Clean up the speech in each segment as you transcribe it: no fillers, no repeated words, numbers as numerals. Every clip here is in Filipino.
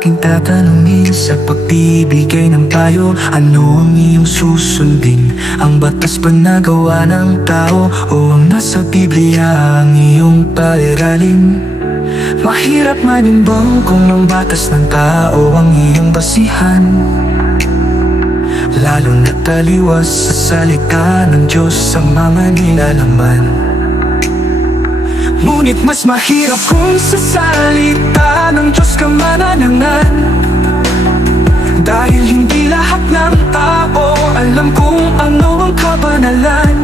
aking tatanungin sa pagbibigay ng payo, ano ang iyong susundin? Ang batas ba nagawa ng tao o ang nasa Biblia ang iyong pairalin? Mahirap manimbang kung ang batas ng tao ang iyong basihan, lalo na taliwas sa salita ng Diyos sa mga nilalaman. Ngunit mas mahirap kung sa salita ng Diyos ka mananangan, dahil hindi lahat ng tao alam kung ano ang kabanalan.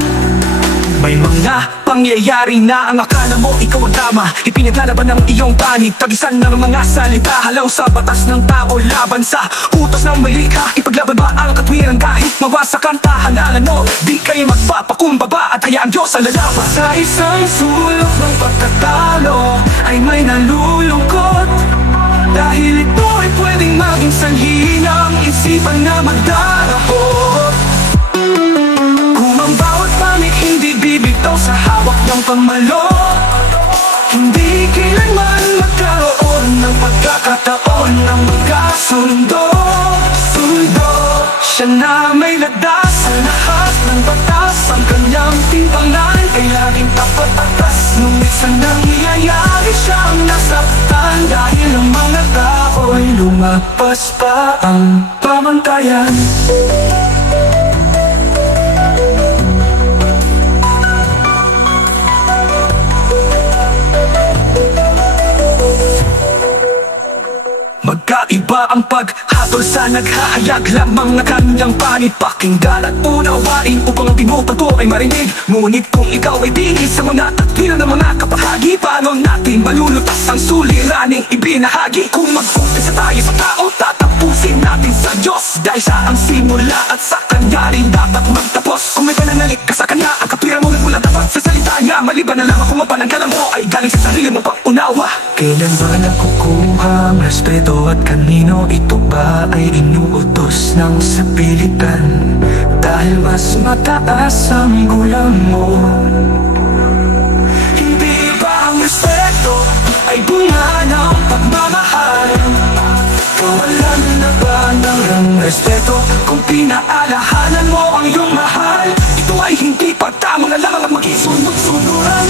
May mga pangyayari na ang akala mo ikaw ang tama, ipinaglalaban ng iyong panig, tagisan ng mga salita, halaw sa batas ng tao, laban sa utos ng malikha. Ipaglaban ba ang katwiran kahit mawasak ang tahanan mo? Di kayo magpapakumbaba at hayaan Diyos ang lalaban. Sa isang sulok ng pagkatalo ay may nalulungkot, dahil ito ay pwedeng maging sanhi ng isipan na magdarapot. Kung ang bawat panig hindi bibitaw sa hawak ng pamalo, hindi kailanman magkaroon ng pagkakataon ng magkasundo. Siya na may ladas sa lahat ng batas, ang kanyang timbangan ay laging tapat atas. Ngunit sa nangyayari siyang nasaktan, dahil ang mga tao ay lumagpas pa ang pamantayan. Magkaiba ang paghatol sa naghahayag lamang na kanyang panig. Pakinggan at unawain upang ang pinupato ay marinig. Ngunit kung ikaw ay bihis sa mga taktilan ng mga kapahagi, paano natin malulutas ang suliraning ibinahagi? Kung mag-umpisa tayo sa tao, tatapusin natin sa Diyos, dahil siya ang simula at sa Kanya rin dapat magtapos. Kung may pananalik ka sa Kanya, ang katwiran mo nagmula dapat sa salita niya, maliban na lang kung ang pananggalang mo ay galing sa sarili mo pag-unawa. Kailan ba nakukuha ang respeto at kanino ito ba ay inuutos ng sapilitan? Dahil mas mataas ang gulang mo. Hindi ba ang respeto ay bunga ng pagmamahal? Kawalan na ba ng respeto kung pinaalahanan mo ang iyong mahal? Ito ay hindi pagtamo na lang ang mag-isunod-sunuran.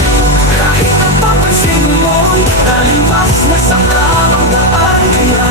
Kahit napapansin mo'y nalimas na sa karamdaan, kaya